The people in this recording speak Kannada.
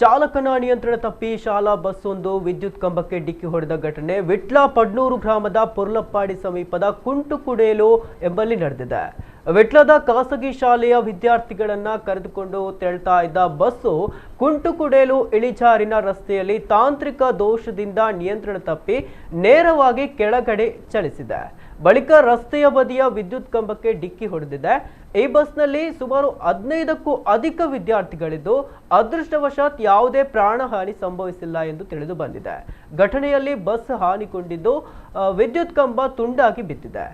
ಚಾಲಕನ ನಿಯಂತ್ರಣ ತಪ್ಪಿ ಶಾಲಾ ಬಸ್ ಒಂದು ವಿದ್ಯುತ್ ಕಂಬಕ್ಕೆ ಡಿಕ್ಕಿ ಹೊಡೆದ ಘಟನೆ ವಿಟ್ಲ ಪಡ್ನೂರು ಗ್ರಾಮದ ಪೊರ್ಲಪ್ಪಾಡಿ ಸಮೀಪದ ಕುಂಟುಕುಡೇಲು ಎಂಬಲ್ಲಿ ನಡೆದಿದೆ. ವಿಟ್ಲದ ಖಾಸಗಿ ಶಾಲೆಯ ವಿದ್ಯಾರ್ಥಿಗಳನ್ನ ಕರೆದುಕೊಂಡು ತೆರಳುತ್ತಾ ಇದ್ದ ಬಸ್ಸು ಕುಂಟುಕುಡೇಲು ಇಳಿಜಾರಿನ ರಸ್ತೆಯಲ್ಲಿ ತಾಂತ್ರಿಕ ದೋಷದಿಂದ ನಿಯಂತ್ರಣ ತಪ್ಪಿ ನೇರವಾಗಿ ಕೆಳಗಡೆ ಚಲಿಸಿದೆ. ಬಳಿಕ ರಸ್ತೆಯ ಬದಿಯ ವಿದ್ಯುತ್ ಕಂಬಕ್ಕೆ ಡಿಕ್ಕಿ ಹೊಡೆದಿದೆ. ಈ ಬಸ್ನಲ್ಲಿ ಸುಮಾರು 15ಕ್ಕೂ ಅಧಿಕ ವಿದ್ಯಾರ್ಥಿಗಳಿದ್ದು ಅದೃಷ್ಟವಶಾತ್ ಯಾವುದೇ ಪ್ರಾಣಹಾನಿ ಸಂಭವಿಸಿಲ್ಲ ಎಂದು ತಿಳಿದು ಬಂದಿದೆ. ಘಟನೆಯಲ್ಲಿ ಬಸ್ ಹಾನಿಗೊಂಡಿದ್ದು ವಿದ್ಯುತ್ ಕಂಬ ತುಂಡಾಗಿ ಬಿದ್ದಿದೆ.